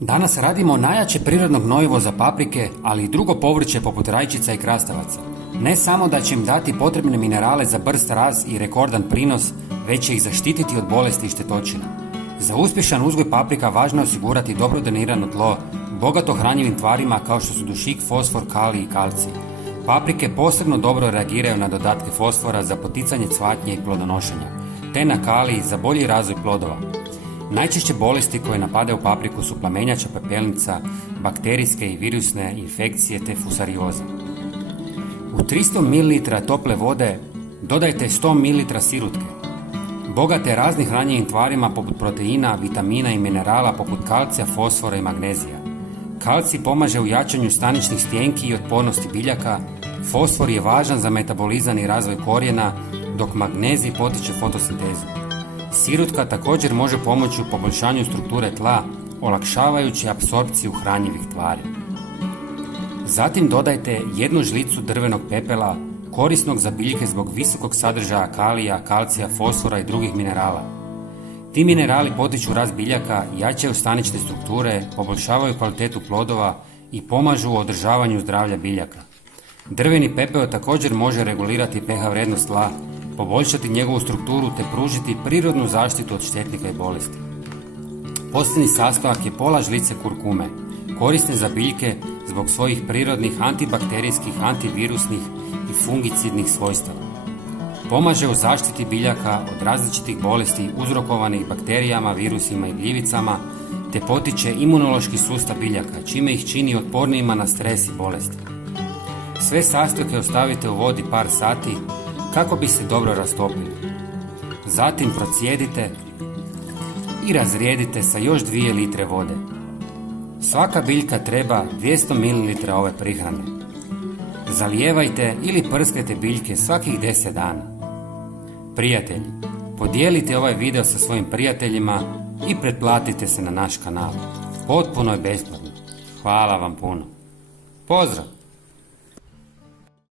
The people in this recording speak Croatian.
Danas radimo najjače prirodno gnojivo za paprike, ali i drugo povrće poput rajčica i krastavaca. Ne samo da će im dati potrebne minerale za brz rast i rekordan prinos, već će ih zaštititi od bolesti i štetočina. Za uspješan uzgoj paprika važno je osigurati dobro drenirano tlo, bogato hranjivim tvarima kao što su dušik, fosfor, kalij i kalcij. Paprike posebno dobro reagiraju na dodatke fosfora za poticanje cvatnje i plodonošenja, te na kalij za bolji razvoj plodova. Najčešće bolesti koje napadaju papriku su plamenjača pepelnica, bakterijske i virusne infekcije te fusarioza. U 300 ml tople vode dodajte 100 ml sirutke. Bogate raznih hranjivim tvarima poput proteina, vitamina i minerala poput kalcija, fosfora i magnezija. Kalcij pomaže u jačanju staničnih stijenki i otpornosti biljaka, fosfor je važan za metabolizam i razvoj korijena, dok magnezij potiče fotosintezu. Sirutka također može pomoći u poboljšanju strukture tla, olakšavajući apsorpciju hranjivih tvari. Zatim dodajte 1 žlicu drvenog pepela, korisnog za biljke zbog visokog sadržaja kalija, kalcija, fosfora i drugih minerala. Ti minerali potiču rast biljaka, jačaju stanične strukture, poboljšavaju kvalitetu plodova i pomažu u održavanju zdravlja biljaka. Drveni pepeo također može regulirati pH vrijednost tla, poboljšati njegovu strukturu te pružiti prirodnu zaštitu od štetnika i bolesti. Posljednji sastojak je pola žlice kurkume, korisne za biljke zbog svojih prirodnih antibakterijskih, antivirusnih i fungicidnih svojstava. Pomaže u zaštiti biljaka od različitih bolesti uzrokovanih bakterijama, virusima i gljivicama, te potiče imunološki sustav biljaka, čime ih čini otpornijima na stres i bolesti. Sve sastojke ostavite u vodi par sati kako bi se dobro rastopili. Zatim procijedite i razrijedite sa još 2 litre vode. Svaka biljka treba 200 ml ove prihrane. Zalijevajte ili prskajte biljke svakih 10 dana. Prijatelji, podijelite ovaj video sa svojim prijateljima i pretplatite se na naš kanal. Potpuno je besplatno. Hvala vam puno. Pozdrav!